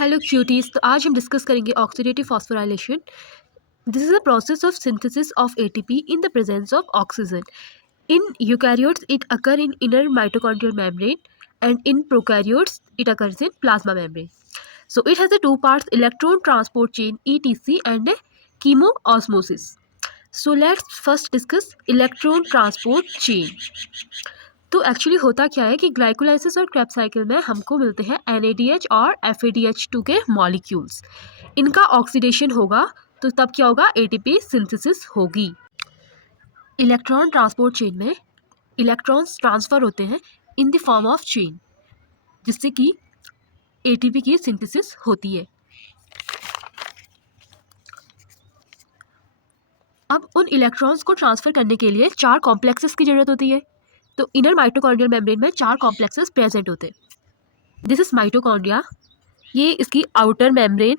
Hello cuties. तो आज हम डिस्कस करेंगे oxidative phosphorylation. This is a process of synthesis of ATP in the presence of oxygen. In eukaryotes, it occur in inner mitochondrial membrane, and in prokaryotes, it occurs in plasma membrane. So it has the two parts: electron transport chain (ETC) and a chemoosmosis. So let's first discuss electron transport chain. तो actually होता क्या है कि glycolysis और Krebs cycle में हमको मिलते हैं NADH और FADH2 के मॉलिक्यूल्स. इनका ऑक्सीडेशन होगा तो तब क्या होगा? ATP सिंथेसिस होगी. इलेक्ट्रॉन ट्रांसपोर्ट चेन में इलेक्ट्रॉन्स ट्रांसफ़र होते हैं in the form of chain, जिससे कि ATP की सिंथेसिस होती है. अब उन इलेक्ट्रॉन्स को ट्रांसफ़र करने के लिए 4 कॉम्प्लेक्सेस की ज़रूरत होती है. तो इनर माइटोकॉन्ड्रियल मेम्ब्रेन में 4 कॉम्प्लेक्सेस प्रेजेंट होते हैं. दिस इज माइटोकॉन्ड्रिया, ये इसकी आउटर मेम्ब्रेन.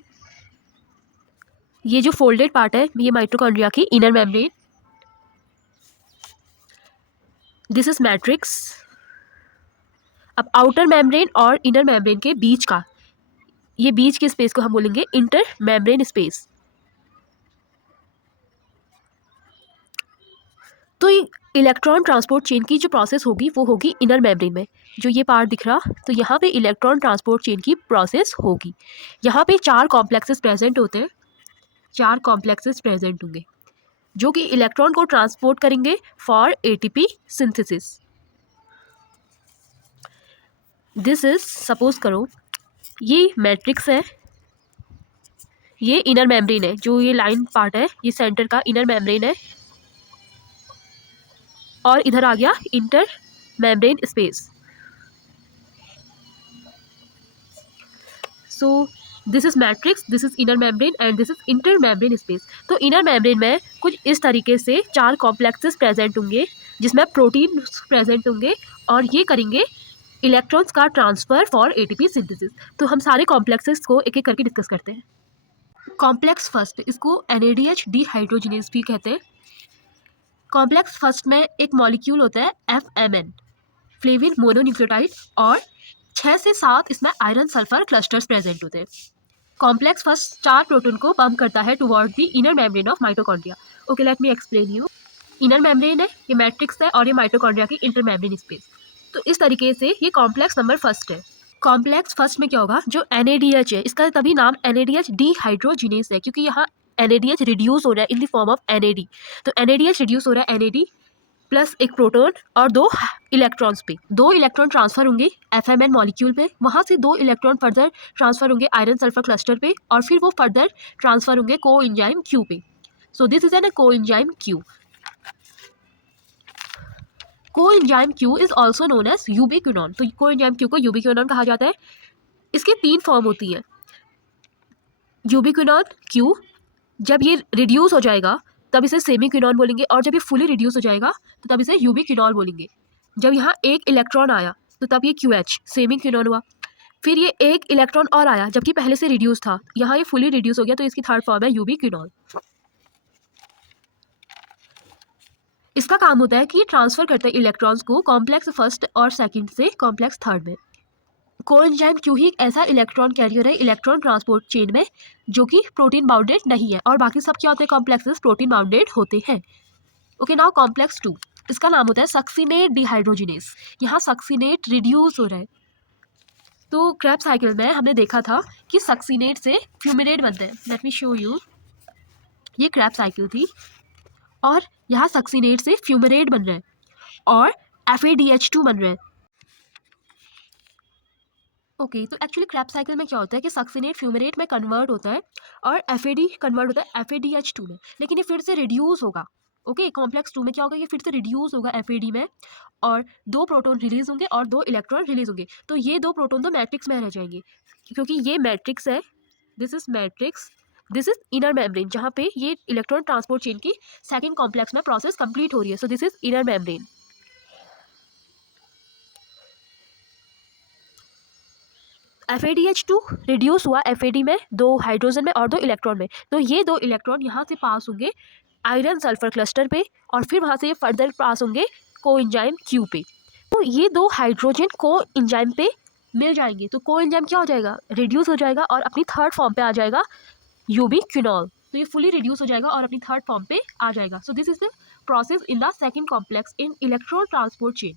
ये जो फोल्डेड पार्ट है ये माइटोकॉन्ड्रिया की inner membrane. This is matrix. अब आउटर मेम्ब्रेन और इनर मेम्ब्रेन के बीच का, ये बीच के स्पेस को हम बोलेंगे इंटर मेम्ब्रेन स्पेस. तो इलेक्ट्रॉन ट्रांसपोर्ट चेन की जो प्रोसेस होगी वो होगी इनर मेम्ब्रेन में. जो ये पार्ट दिख रहा, तो यहाँ पे इलेक्ट्रॉन ट्रांसपोर्ट चेन की प्रोसेस होगी. यहाँ पे 4 कॉम्प्लेक्सेस प्रेजेंट होते हैं. 4 कॉम्प्लेक्सेस प्रेजेंट होंगे जो कि इलेक्ट्रॉन को ट्रांसपोर्ट करेंगे for ATP synthesis. This is, suppose करो ये मैट्रिक्स है, ये इनर मेम्ब्रेन है. जो ये लाइन पार्ट है ये सेंटर का इनर मेम्ब्रेन है, और इधर आ गया inter membrane space. So this is matrix, this is inner membrane and this is inter membrane space. तो इनर मेम्ब्रेन में कुछ इस तरीके से 4 कॉम्प्लेक्सेस प्रेजेंट होंगे जिसमें प्रोटीन प्रेजेंट होंगे और ये करेंगे इलेक्ट्रॉन्स का ट्रांसफर फॉर ATP सिंथेसिस. तो हम सारे कॉम्प्लेक्सेस को एक एक करके डिस्कस करते हैं. कॉम्प्लेक्स फर्स्ट, इसको NADH डिहाइड्रोजिनेज भी कहते हैं. कॉम्प्लेक्स फर्स्ट में एक मॉलिक्यूल होता है FMN, फ्लेविन मोनोन्यूक्लियोटाइड, और 6 से 7 इसमें आयरन सल्फर क्लस्टर्स प्रेजेंट होते हैं. कॉम्प्लेक्स फर्स्ट 4 प्रोटॉन को पंप करता है toward the inner membrane of mitochondria. Okay, let me explain you. Inner membrane है, ये मैट्रिक्स है, और ये माइटोकॉन्ड्रिया की इंटर मेम्ब्रेन स्पेस. तो इस तरीके से ये कॉम्प्लेक्स नंबर फर्स्ट है. कॉम्प्लेक्स फर्स्ट में क्या होगा? जो NADH है, इसका तभी नाम NADH डिहाइड्रोजिनेज है क्योंकि यहाँ NADH रिड्यूस हो रहा है in the form of NAD. तो NADH रिड्यूस हो रहा है NAD प्लस एक प्रोटॉन और 2 इलेक्ट्रॉन्स पे. 2 इलेक्ट्रॉन ट्रांसफर होंगे FMN मॉलिक्यूल पे, वहाँ से 2 इलेक्ट्रॉन फर्दर ट्रांसफर होंगे आयरन सल्फर क्लस्टर पे, और फिर वो फर्दर ट्रांसफर होंगे कोएंजाइम Q पे. So this is an coenzyme Q. Coenzyme Q is also known as ubiquinone. तो कोएंजाइम Q को यूबिक्विनोन कहा जाता है. इसकी 3 फॉर्म होती हैं. यूबिक्विनोन Q, जब ये रिड्यूस हो जाएगा तब इसे सेमीक्विनोन बोलेंगे, और जब ये फुली रिड्यूस हो जाएगा तो तब इसे यूबिक्विनोल बोलेंगे. जब यहाँ एक इलेक्ट्रॉन आया तो तब ये QH सेमीक्विनोन हुआ. फिर ये एक इलेक्ट्रॉन और आया जबकि पहले से रिड्यूस था, यहाँ ये फुली रिड्यूस हो गया तो इसकी थर्ड फॉर्म है यूबिक्विनोल. इसका काम होता है कि ये ट्रांसफर करता है इलेक्ट्रॉन्स को कॉम्प्लेक्स फर्स्ट और सेकंड से कॉम्प्लेक्स थर्ड में. कोएंजाइम Q ही एक ऐसा इलेक्ट्रॉन कैरियर है इलेक्ट्रॉन ट्रांसपोर्ट चेन में जो कि प्रोटीन बाउंडेड नहीं है, और बाकी सब क्या होते हैं? कॉम्प्लेक्सेस प्रोटीन बाउंडेड होते हैं. ओके, नाउ कॉम्प्लेक्स 2, इसका नाम होता है सक्सिनेट डिहाइड्रोजिनेज. यहाँ सक्सिनेट रिड्यूस हो रहा है. तो क्रेब्स साइकिल में हमने देखा था कि सक्सिनेट से फ्यूमिनेट बनते हैं. Let me show you. ये क्रेब्स साइकिल थी और यहाँ सक्सिनेट से फ्यूमिनेट बन रहा है और FADH2 बन रहा है. ओके, तो एक्चुअली क्रेब्स साइकिल में क्या होता है कि सक्सिनेट फ्यूमिनेट में कन्वर्ट होता है और FAD कन्वर्ट होता है FADH2 में, लेकिन ये फिर से रिड्यूस होगा. ओके, कॉम्प्लेक्स 2 में क्या होगा? ये फिर से रिड्यूस होगा FAD में, और 2 प्रोटॉन रिलीज होंगे और 2 इलेक्ट्रॉन रिलीज होंगे. तो ये 2 प्रोटॉन तो मैट्रिक्स में रह जाएंगे क्योंकि ये मैट्रिक्स है. This is matrix, this is inner membrane जहाँ पे ये इलेक्ट्रॉन ट्रांसपोर्ट चेन की सेकेंड कॉम्प्लेक्स में प्रोसेस कंप्लीट हो रही है. सो this is inner membrane. FADH2 reduce हुआ FAD में, 2 हाइड्रोजन में और 2 इलेक्ट्रॉन में. तो ये 2 इलेक्ट्रॉन यहाँ से पास होंगे आयरन सल्फर क्लस्टर पे, और फिर वहाँ से फर्दर पास होंगे कोएंजाइम Q पे. तो ये 2 हाइड्रोजन कोएंजाइम पे मिल जाएंगे तो कोएंजाइम क्या हो जाएगा, रिड्यूस हो जाएगा और अपनी थर्ड फॉर्म पे आ जाएगा यूबिक्विनॉल। तो ये फुली रिड्यूस हो जाएगा और अपनी थर्ड फॉर्म पे आ जाएगा। सो this is the process in the second complex in electron transport chain.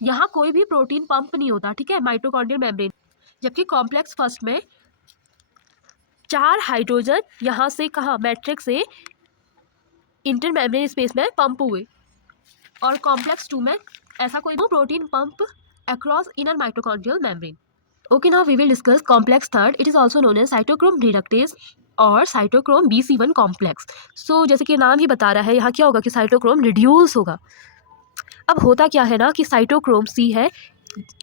यहाँ कोई भी प्रोटीन पंप नहीं होता, ठीक है, माइटोकॉन्ड्रियल मेम्ब्रेन। जबकि कॉम्प्लेक्स फर्स्ट में 4 हाइड्रोजन यहाँ से कहाँ, मैट्रिक्स से इंटर मेम्ब्रेन स्पेस में पंप हुए, और कॉम्प्लेक्स 2 में ऐसा कोई protein pump across inner mitochondrial membrane. Okay, now we will discuss complex third. It is also known as cytochrome reductase और साइटोक्रोम BC1 कॉम्प्लेक्स। सो जैसे कि नाम ही बता रहा है, यहाँ क्या होगा कि साइटोक्रोम रिड्यूस होगा। अब होता क्या है ना कि साइटोक्रोम सी है,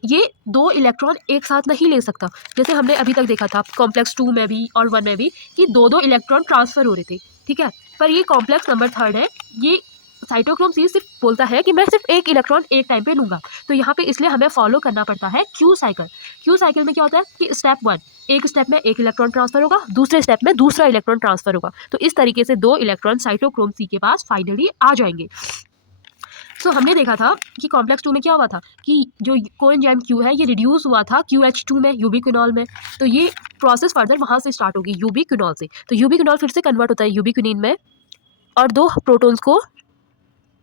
ये 2 इलेक्ट्रॉन एक साथ नहीं ले सकता। जैसे हमने अभी तक देखा था कॉम्प्लेक्स 2 में भी और 1 में भी कि 2 इलेक्ट्रॉन ट्रांसफ़र हो रहे थे, ठीक है। पर ये कॉम्प्लेक्स नंबर थर्ड है, ये साइटोक्रोम सी सिर्फ बोलता है कि मैं सिर्फ एक इलेक्ट्रॉन एक टाइम पे लूँगा। तो यहाँ पे इसलिए हमें फॉलो करना पड़ता है क्यू साइकिल। क्यू साइकिल में क्या होता है कि स्टेप 1, एक स्टेप में एक इलेक्ट्रॉन ट्रांसफ़र होगा, दूसरे स्टेप में दूसरा इलेक्ट्रॉन ट्रांसफ़र होगा। तो इस तरीके से 2 इलेक्ट्रॉन साइटोक्रोम सी के पास फाइनली आ जाएंगे। सो हमने देखा था कि कॉम्प्लेक्स 2 में क्या हुआ था कि जो कोएंजाइम क्यू है ये रिड्यूस हुआ था QH2 में, यूबिक्विनॉल में। तो ये प्रोसेस फर्दर वहाँ से स्टार्ट होगी यूबिक्विनॉल से। तो यूबिक्विनॉल फिर से कन्वर्ट होता है यूबिक्विनिन में और 2 प्रोटॉन्स को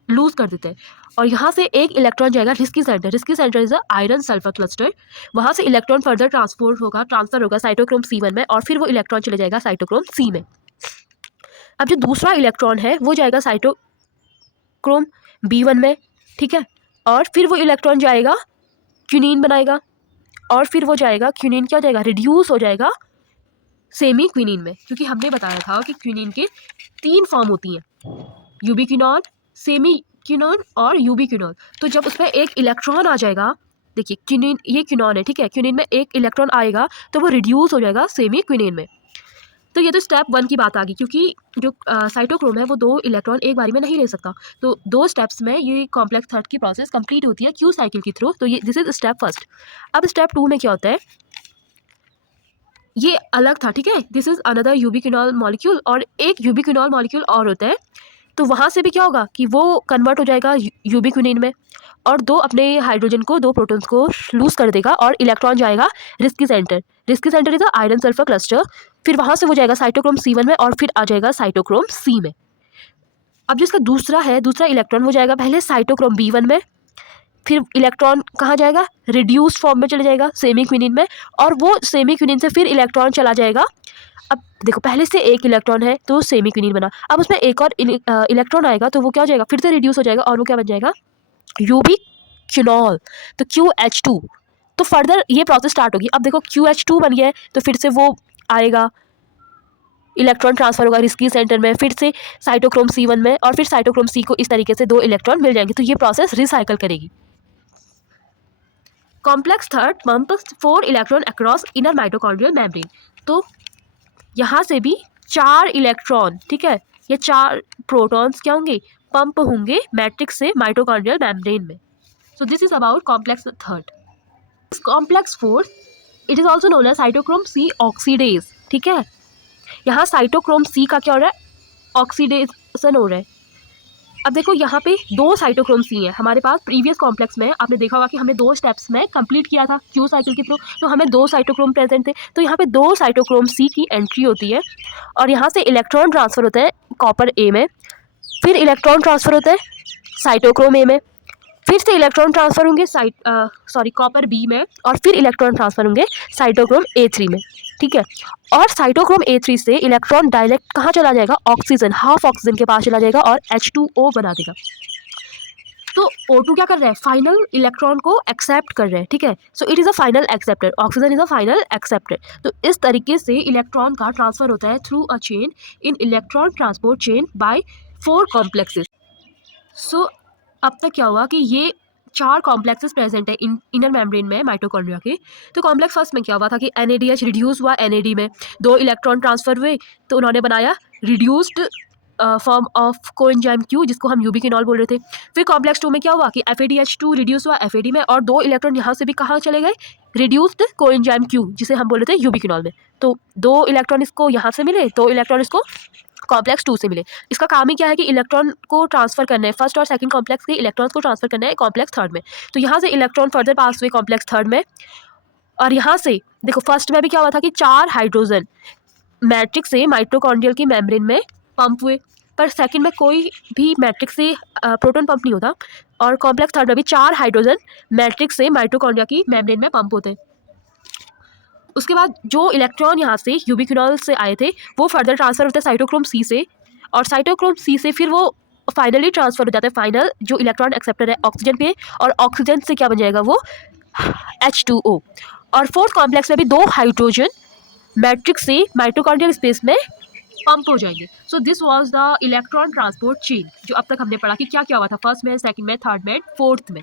लूज कर देते हैं, और यहाँ से एक इलेक्ट्रॉन जाएगा risky centre. Risky centre is a iron sulphur cluster. वहाँ से इलेक्ट्रॉन फर्दर ट्रांसफर होगा साइटोक्रोम C1 में, और फिर वो इलेक्ट्रॉन चले जाएगा साइटोक्रोम C में। अब जो दूसरा इलेक्ट्रॉन है वो जाएगा साइटोक्रोम B1 में, ठीक है, और फिर वो इलेक्ट्रॉन जाएगा क्यूनिन बनाएगा, और फिर वो जाएगा क्यूनिन क्या जाएगा, रिड्यूस हो जाएगा सेमी क्विनिन में। क्योंकि हमने बताया था कि क्विनिन के 3 फॉर्म होती हैं, यूबिक्विनॉल, सेमी क्विनॉल और यूबिक्विनॉल। तो जब उसमें एक इलेक्ट्रॉन आ जाएगा, देखिए क्विनिन, ये क्विनॉल है, ठीक है, क्विनिन में एक इलेक्ट्रॉन आएगा तो वो रिड्यूस हो जाएगा सेमी क्विनिन में। तो ये तो स्टेप 1 की बात आ गई, क्योंकि जो साइटोक्रोम है वो 2 इलेक्ट्रॉन एक बारी में नहीं ले सकता। तो 2 स्टेप्स में ये कॉम्प्लेक्स थर्ड की प्रोसेस कंप्लीट होती है क्यू साइकिल के थ्रू। तो ये दिस इज स्टेप फर्स्ट। अब स्टेप 2 में क्या होता है, ये अलग था, ठीक है, दिस इज अनदर यूबिक्विनॉल मॉलिक्यूल, और एक यूबिक्विनॉल मॉलिक्यूल और होता है। तो वहाँ से भी क्या होगा कि वो कन्वर्ट हो जाएगा यूबिक्विनिन में, और 2 अपने हाइड्रोजन को, 2 प्रोटॉन्स को लूज कर देगा, और इलेक्ट्रॉन जाएगा risky centre. Risky centre is iron sulphur cluster. फिर वहाँ से वो जाएगा साइटोक्रोम C1 में, और फिर आ जाएगा साइटोक्रोम C में। अब जिसका दूसरा इलेक्ट्रॉन वो जाएगा पहले साइटोक्रोम B1 में, फिर इलेक्ट्रॉन कहाँ जाएगा, रिड्यूस्ड फॉर्म में चले जाएगा सेमी क्विनिन में, और वो सेमी क्विनिन से फिर इलेक्ट्रॉन चला जाएगा। अब देखो पहले से एक इलेक्ट्रॉन है तो सेमी क्विनिन बना, अब उसमें एक और इलेक्ट्रॉन आएगा तो वो क्या हो जाएगा, फिर से रिड्यूस हो जाएगा, और वो क्या बन जाएगा, यूबिक्विनॉल, तो QH2। तो फर्दर ये प्रोसेस स्टार्ट होगी। अब देखो QH2 बन गया है तो फिर से वो आएगा, इलेक्ट्रॉन ट्रांसफर होगा रिस्की सेंटर में, फिर से साइटोक्रोम C1 में, और फिर साइटोक्रोम C को इस तरीके से 2 इलेक्ट्रॉन मिल जाएंगे। तो ये प्रोसेस रिसाइकल करेगी। Complex third pump 4 electron across inner mitochondrial membrane. तो यहाँ से भी 4 इलेक्ट्रॉन, ठीक है, ये 4 प्रोटॉन्स क्या होंगे, पंप होंगे मैट्रिक्स से माइटोकॉन्ड्रियल मेम्ब्रेन में। So this is about complex third. Complex fourth, it is also known as cytochrome C oxidase, ठीक है। यहाँ साइटोक्रोम C का क्या हो रहा है, ऑक्सीडेशन हो रहा है। अब देखो यहाँ पे 2 साइटोक्रोम C है हमारे पास। प्रीवियस कॉम्प्लेक्स में आपने देखा होगा कि हमने 2 स्टेप्स में कंप्लीट किया था क्यू साइकिल के थ्रू, तो हमें 2 साइटोक्रोम प्रेजेंट थे। तो यहाँ पे 2 साइटोक्रोम C की एंट्री होती है, और यहाँ से इलेक्ट्रॉन ट्रांसफर होता है कॉपर A में, फिर इलेक्ट्रॉन ट्रांसफर होता है साइटोक्रोम A में, फिर से इलेक्ट्रॉन ट्रांसफर होंगे कॉपर B में, और फिर इलेक्ट्रॉन ट्रांसफर होंगे साइटोक्रोम A3 में, ठीक है। और साइटोक्रोम A3 से इलेक्ट्रॉन डायरेक्ट कहाँ चला जाएगा, ऑक्सीजन, हाफ ऑक्सीजन के पास चला जाएगा और H2O बना देगा। तो O2 क्या कर रहा है, फाइनल इलेक्ट्रॉन को एक्सेप्ट कर रहा है, ठीक है। So it is a final acceptor, oxygen is a final acceptor. तो इस तरीके से इलेक्ट्रॉन का ट्रांसफर होता है through a chain in electron transport chain by 4 complexes. सो अब तक क्या हुआ कि ये 4 कॉम्प्लेक्सेस प्रेजेंट है इनर मेम्ब्रेन में माइटोकॉन्ड्रिया के। तो कॉम्प्लेक्स फर्स्ट में क्या हुआ था कि NADH रिड्यूस हुआ NAD में, 2 इलेक्ट्रॉन ट्रांसफर हुए, तो उन्होंने बनाया reduced form of coenzyme Q, जिसको हम यूबिक्विनॉल बोल रहे थे। फिर कॉम्प्लेक्स 2 में क्या हुआ कि FADH2 रिड्यूस हुआ FAD में, और 2 इलेक्ट्रॉन यहाँ से भी कहाँ चले गए, रिड्यूस्ड कोएंजाइम Q, जिसे हम बोल रहे थे यूबिक्विनॉल में। तो 2 इलेक्ट्रॉन इसको यहाँ से मिले, 2 इलेक्ट्रॉन इसको कॉम्प्लेक्स 2 से मिले। इसका काम ही क्या है कि इलेक्ट्रॉन को ट्रांसफर करना है, फर्स्ट और सेकंड कॉम्प्लेक्स के इलेक्ट्रॉन्स को ट्रांसफर करना है कॉम्प्लेक्स थर्ड में। तो यहाँ से इलेक्ट्रॉन फर्दर पास हुए कॉम्प्लेक्स थर्ड में, और यहाँ से देखो फर्स्ट में भी क्या हुआ था कि 4 हाइड्रोजन मैट्रिक्स से माइटोकॉन्ड्रियल की मेम्ब्रेन में पंप हुए, पर सेकंड में कोई भी मैट्रिक्स से प्रोटॉन पंप नहीं होता, और कॉम्प्लेक्स थर्ड में भी 4 हाइड्रोजन मैट्रिक्स से माइटोकॉन्ड्रिया की मेम्ब्रेन में पंप होते हैं। उसके बाद जो इलेक्ट्रॉन यहाँ से यूबिक्विनॉल से आए थे वो फर्दर ट्रांसफर होते हैं साइटोक्रोम सी से, और साइटोक्रोम सी से फिर वो फाइनली ट्रांसफर हो जाता है, फाइनल जो इलेक्ट्रॉन एक्सेप्टर है ऑक्सीजन पे, और ऑक्सीजन से क्या बन जाएगा वो H2O। और फोर्थ कॉम्प्लेक्स में भी 2 हाइड्रोजन मैट्रिक्स से माइटोकॉन्ड्रियल स्पेस में पंप हो जाएंगे। So this was the electron transport chain, जो अब तक हमने पढ़ा कि क्या क्या हुआ था फर्स्ट में, सेकंड में, थर्ड में, फोर्थ में।